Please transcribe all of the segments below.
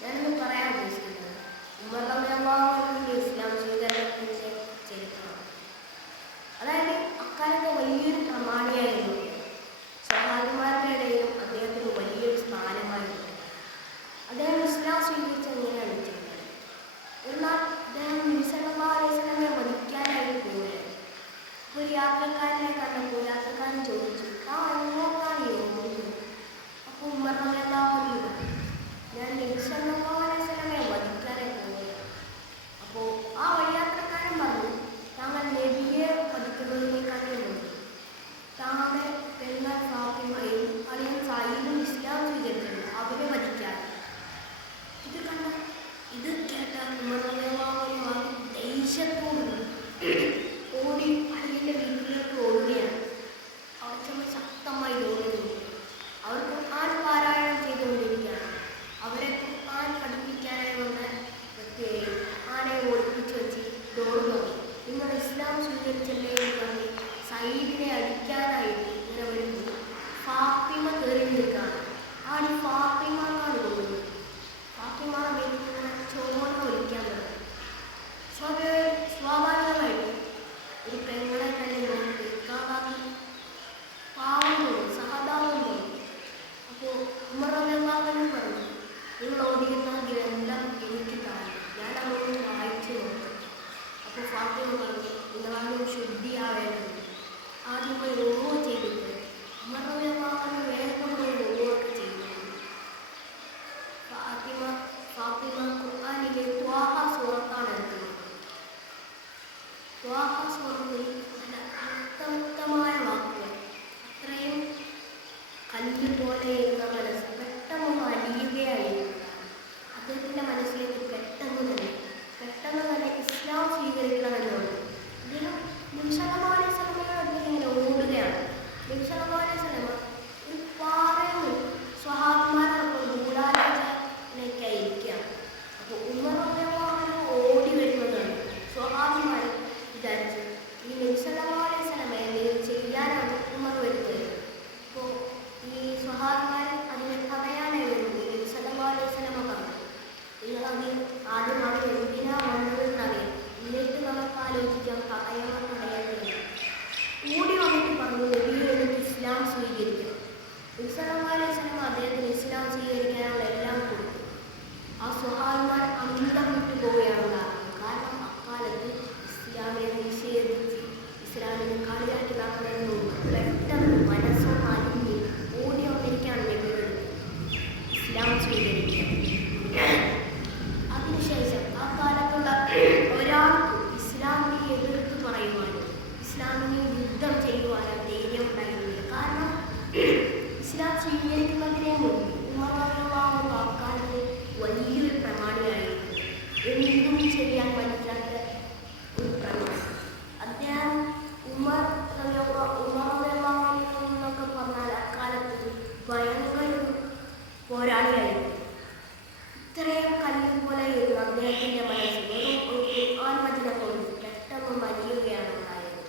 ഞാനിന്ന് പറയാൻ ഉദ്ദേശിക്കുന്നത് ഉമർ റളിയല്ലാഹുവിന്റെ ഇസ്ലാം സ്വീകരണത്തിന്റെ ചരിത്രമാണ്. അതായത് അക്കാലത്തെ വലിയൊരു പ്രമാണിയായിരുന്നു. സ്വഹാബിമാരുടെ ഇടയിലും അദ്ദേഹത്തിന് വലിയൊരു സ്ഥാനമായിരുന്നു. അദ്ദേഹം ഇസ്ലാം സ്വീകരിച്ച് എങ്ങനെയാണ് ചെയ്യുന്നത്? എന്നാൽ അദ്ദേഹം നബി സല്ലല്ലാഹു അലൈഹി വസല്ലമയെ വധിക്കാനായിട്ട് പോവുകയാണ്. ഒരു യാത്രക്കാരനെ കണ്ടപ്പോൾ യാത്രക്കാരൻ ചോദിച്ചു, എങ്ങോട്ടാണ് യോഗം? അപ്പോൾ ഉമർ റളിയല്ലാഹു അൻഹു ഞാൻ നബി സല്ലല്ലാഹു അലൈഹി വസല്ലമയെ വധിക്കാനായി പോവുകയാണ്. അപ്പോൾ ആ വഴിയാത്രക്കാരൻ പറഞ്ഞു, താങ്കൾ നബിയെ വധിക്കുന്നതിനേക്കാളും മുമ്പ് താങ്കളുടെ പെങ്ങൾ ഫാത്തിമയും അളിയൻ സഈദും ഇസ്ലാം സ്വീകരിച്ചിട്ടുണ്ട്, അവരെ വധിക്കാൻ. ഇത് കേട്ട ഉമർ റളിയല്ലാഹു അൻഹു ദേഷ്യത്തോട് ഓടി അളിയൻ്റെ വീട്ടിലേക്ക് ഓടുകയാണ്. അവിടെ ചെന്ന് ശക്തമായി ഓടുന്നു. അവർ ഖുർആൻ പാരായണം ചെയ്തുകൊണ്ടിരിക്കുകയാണ്. അവരെ ഖുർആൻ പഠിപ്പിക്കാനായി വന്ന വ്യക്തിയെ ആനയെ ഓടിപ്പിച്ച് വെച്ച് ഡോറ് നോക്കി, നിങ്ങൾ ഇസ്ലാം സ്വീകരിച്ചല്ലേ എന്ന് പറഞ്ഞ് സയ്യിദിനെ അടിക്കാനായിട്ട് ഇങ്ങനെ വരുമ്പോൾ ഫാത്തിമ കയറി നിൽക്കുകയാണ്. ആടി ഫാത്തിമക്കാണ് പോകുന്നത്. ഫാത്തിമയുടെ മേലിൽ ഇങ്ങനെ ചോര ഒലിക്കാൻ തുടങ്ങി. സ്വാഭാവികമായിട്ടും ഒരു പെങ്ങളെ തന്നെ നോക്കി കാണാതെ പാവം തോന്നി, സഹതാപം തോന്നി. അപ്പോൾ ഉമർ റളിയല്ലാഹു അൻഹു പറഞ്ഞു, നിങ്ങൾ ഓതിയിരുന്ന ഗ്രന്ഥം എനിക്ക് താഴെ, ഞാൻ അതൊന്ന് വായിച്ചു നോക്കും. അപ്പോൾ ഫാത്തിമ പറഞ്ഞു, നിങ്ങളാദ്യം ശുദ്ധിയാവേണ്ടത്, ആദ്യം പോയി ഓവോ ചെയ്തിട്ട്. ഉമർ റളിയല്ലാഹു അൻഹു വേഗം പോയി ഓവൊക്കെ ചെയ്തു. ഫാത്തിമ ഖുർആനിലെ ത്വാഹ സൂറത്താണ് എടുക്കുന്നത്. ത്വാഹ സൂറത്തിൽ നല്ല അർത്ഥവത്തമായ വാക്കുകൾ, അത്രയും കല്ല് പോലെ ഇരുന്ന മനസ്സ് പെട്ടെന്ന് അലിയുകയായിരുന്നു. അദ്ദേഹത്തിൻ്റെ മനസ്സിലേക്ക് പെട്ടെന്ന് തന്നെ ഇസ്ലാം സ്വീകരിക്കണമെന്നുണ്ട്. അദ്ദേഹം നബി സല്ലല്ലാഹു അലൈഹി വസല്ലമയോട് ഇങ്ങനെ ഓടുകയാണ്. നബി സല്ലല്ലാഹു അലൈഹി വസല്ലമ ഒരു പാറയിൽ സ്വഹാബിമാരോടൊപ്പം ഗൂഢാലോചനയ്ക്കായി ഇരിക്കുകയാണ്. അപ്പോൾ ഉമർ റളിയല്ലാഹു അൻഹു ഓടി വരുന്നതാണ്. സ്വഹാബിമാർ വിചാരിച്ചു ഈ നബി സല്ലല്ലാഹു അലൈഹി വസല്ലമയെ എന്തെങ്കിലും ചെയ്യാനാണ് ഉമർ വരുന്നത്. അപ്പോൾ ഈ സ്വഹാബിമാർ അതിനെ തടയാനായി വരുന്നത് നബി സല്ലല്ലാഹു അലൈഹി വസല്ലമ പറഞ്ഞു, നിങ്ങളത് ആദ്യം അവർ എന്തിനാ വന്നതെന്നറിയാം, എന്നിട്ട് നമുക്ക് ആലോചിക്കാം തടയാമെന്നറിയാതെ. കൂടി വന്നിട്ട് പറഞ്ഞു, നബിയെ എനിക്ക് ഇസ്ലാം സ്വീകരിക്കാം. നബി സല്ലല്ലാഹു അലൈഹി വസല്ലമ അദ്ദേഹത്തിന് ഇസ്ലാം സ്വീകരിക്കാനുള്ള എല്ലാം കൊടുത്തു. ആ സ്വഹാബിമാർ അന്തം വിട്ടു പോവുകയാണ് ഉണ്ടാകുന്നത്. കാരണം അക്കാലത്ത് ഇസ്ലാമിനെ നിഷേധിച്ച് ഇസ്ലാമിനെ കളിയാക്കി നടന്നതെന്നും പെട്ടെന്ന് മനസ്സോ അലിഞ്ഞ് ഓടി വന്നിരിക്കുകയാണ് നബിയോട് ഇസ്ലാം സ്വീകരിക്കുക. അതിനുശേഷം ആ കാലത്തുള്ള ഒരാൾക്ക് ഇസ്ലാമിനെ എതിർത്ത് പറയുവാനും ഇസ്ലാമിനെ യുദ്ധം ചെയ്യുവാനും ധൈര്യം ഉണ്ടായിരുന്നില്ല. കാരണം ഇസ്ലാം സ്വീകരിക്കുന്നതിനെ മുമ്പ് ഉമർ റളിയല്ലാഹു അൻഹു അക്കാലത്ത് വലിയൊരു പ്രമാണിയായിരുന്നു. എന്തും ചെയ്യാൻ പറ്റാത്ത ഒരു പ്രമാണി. അദ്ദേഹം ഉമർ റളിയല്ലാഹു അൻഹു എന്നൊക്കെ പറഞ്ഞാൽ അക്കാലത്ത് ഭയങ്കര പോരാളിയായിരുന്നു. ഇത്രയും കല്ല് പോലെ ഇരുന്ന അദ്ദേഹത്തിൻ്റെ മനസ്സിൽ ഒരു ഖുർആൻ വചനം കൊണ്ട് പെട്ടെന്ന് മരിയുകയാണ് ഉണ്ടായത്.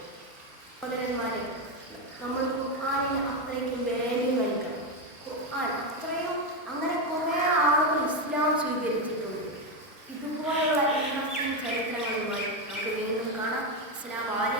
സഹോദരന്മാരെ, നമ്മൾ ഖുർആനിന് അത്രയ്ക്കും വാല്യൂ നൽകണം. ഖുർആൻ അത്രയും അങ്ങനെ കുറേ ആളുകൾ ഇസ്ലാം സ്വീകരിച്ചിട്ടുണ്ട്. ഇതുപോലുള്ള ഇൻട്രസ്റ്റിംഗ് ചരിത്രങ്ങളുമായി നമുക്ക് വീണ്ടും കാണാം. അസ്സലാമു അലൈക്കും.